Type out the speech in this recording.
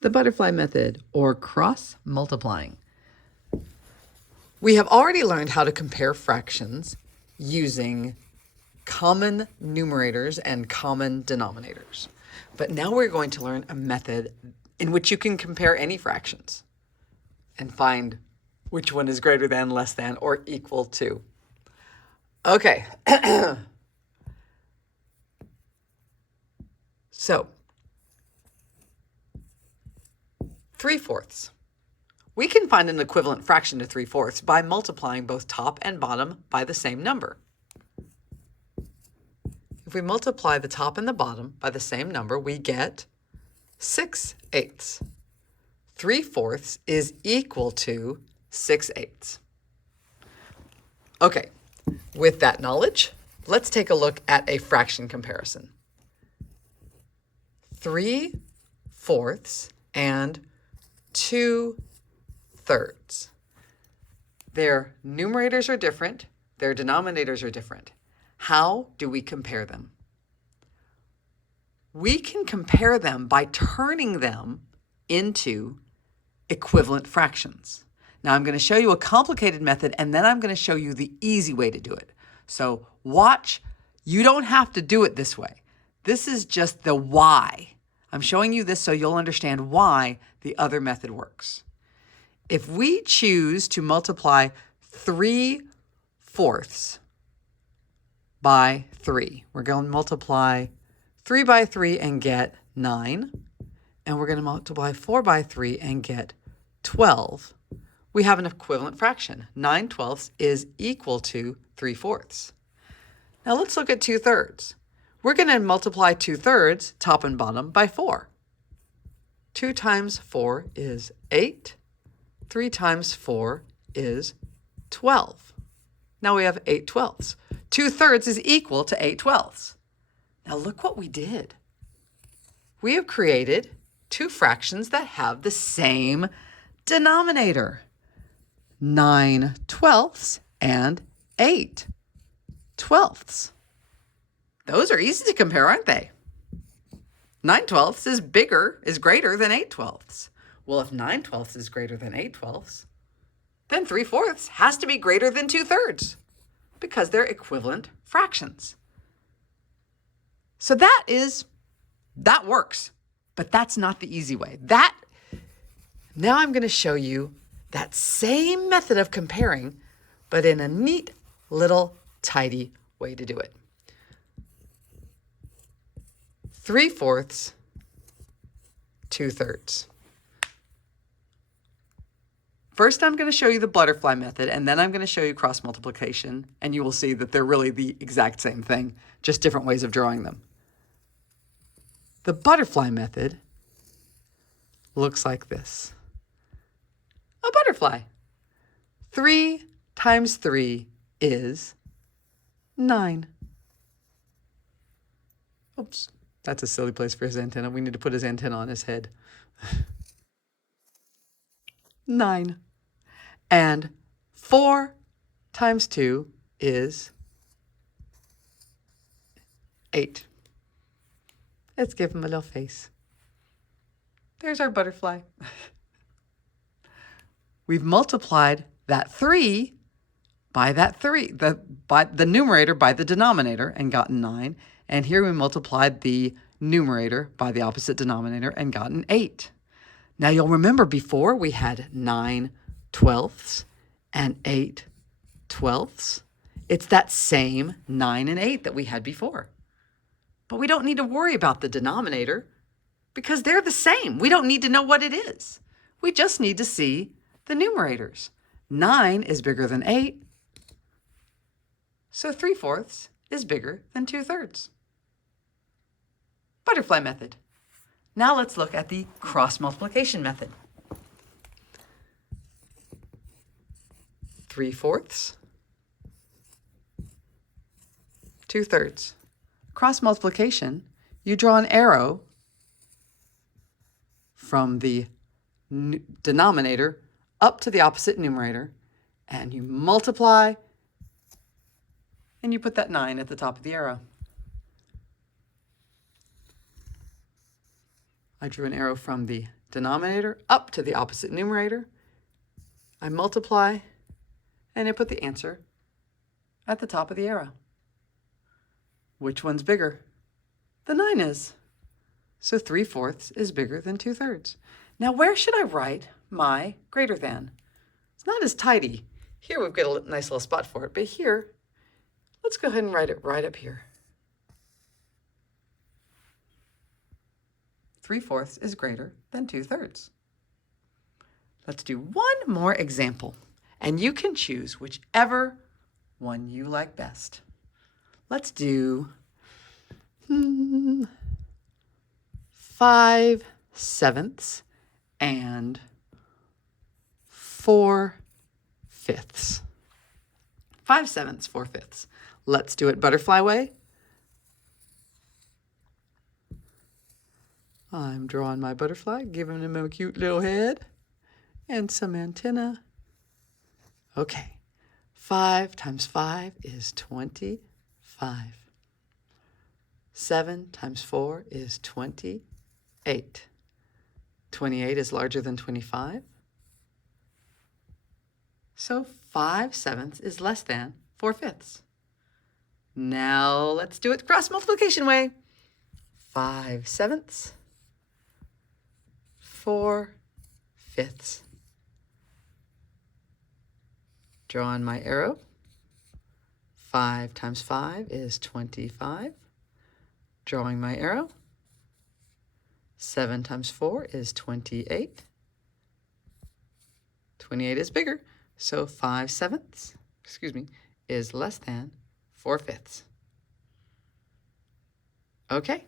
the butterfly method, or cross-multiplying. We have already learned how to compare fractions using common numerators and common denominators. But now we're going to learn a method in which you can compare any fractions and find which one is greater than, less than, or equal to. Okay. So, 3/4. We can find an equivalent fraction to 3/4 by multiplying both top and bottom by the same number. If we multiply the top and the bottom by the same number, we get 6/8. 3/4 is equal to 6/8. Okay, with that knowledge, let's take a look at a fraction comparison. 3/4 and 2/3. Their numerators are different, their denominators are different. How do we compare them? We can compare them by turning them into equivalent fractions. Now I'm going to show you a complicated method, and then I'm going to show you the easy way to do it. So watch, you don't have to do it this way. This is just the why. I'm showing you this so you'll understand why the other method works. If we choose to multiply 3/4 by 3, we're going to multiply 3 by 3 and get 9. And we're going to multiply 4 by 3 and get 12. We have an equivalent fraction. 9/12 is equal to 3/4. Now let's look at 2/3. We're going to multiply 2/3, top and bottom, by 4. 2 times 4 is 8. 3 times 4 is 12. Now we have 8/12. 2/3 is equal to 8/12. Now look what we did. We have created two fractions that have the same denominator. 9/12 and 8/12. Those are easy to compare, aren't they? 9/12 is greater than 8/12. Well, if 9/12 is greater than 8/12, then 3/4 has to be greater than 2/3 because they're equivalent fractions. So that works, but that's not the easy way. Now I'm going to show you that same method of comparing, but in a neat little tidy way to do it. 3/4, 2/3. First, I'm going to show you the butterfly method, and then I'm going to show you cross multiplication, and you will see that they're really the exact same thing, just different ways of drawing them. The butterfly method looks like this. A butterfly. 3 times 3 is 9. Oops, that's a silly place for his antenna. We need to put his antenna on his head. 9. And 4 times 2 is 8. Let's give him a little face. There's our butterfly. We've multiplied that 3 by that 3, by the numerator by the denominator, and gotten 9. And here we multiplied the numerator by the opposite denominator and gotten 8. Now you'll remember before we had 9/12 and 8/12. It's that same 9 and 8 that we had before. But we don't need to worry about the denominator because they're the same. We don't need to know what it is. We just need to see the numerators. 9 is bigger than 8, so 3/4 is bigger than 2/3. Butterfly method. Now let's look at the cross multiplication method. 3/4, 2/3. Cross multiplication, you draw an arrow from the denominator up to the opposite numerator, and you multiply, and you put that 9 at the top of the arrow. I drew an arrow from the denominator up to the opposite numerator. I multiply, and I put the answer at the top of the arrow. Which one's bigger? The 9 is. So 3/4 is bigger than 2/3. Now where should I write my greater than? It's not as tidy. Here we've got a nice little spot for it, but here, let's go ahead and write it right up here. 3/4 is greater than 2/3. Let's do one more example, and you can choose whichever one you like best. Let's do 5/7 and 4/5. 5/7, 4/5. Let's do it butterfly way. I'm drawing my butterfly, giving him a cute little head and some antenna. Okay, 5 times 5 is 25. 7 times 4 is 28. 28 is larger than 25. So 5/7 is less than 4/5. Now let's do it cross multiplication way. 5/7, 4/5. Drawing my arrow. 5 times 5 is 25. Drawing my arrow. 7 times 4 is 28. 28 is bigger, so 5/7, is less than 4/5. Okay.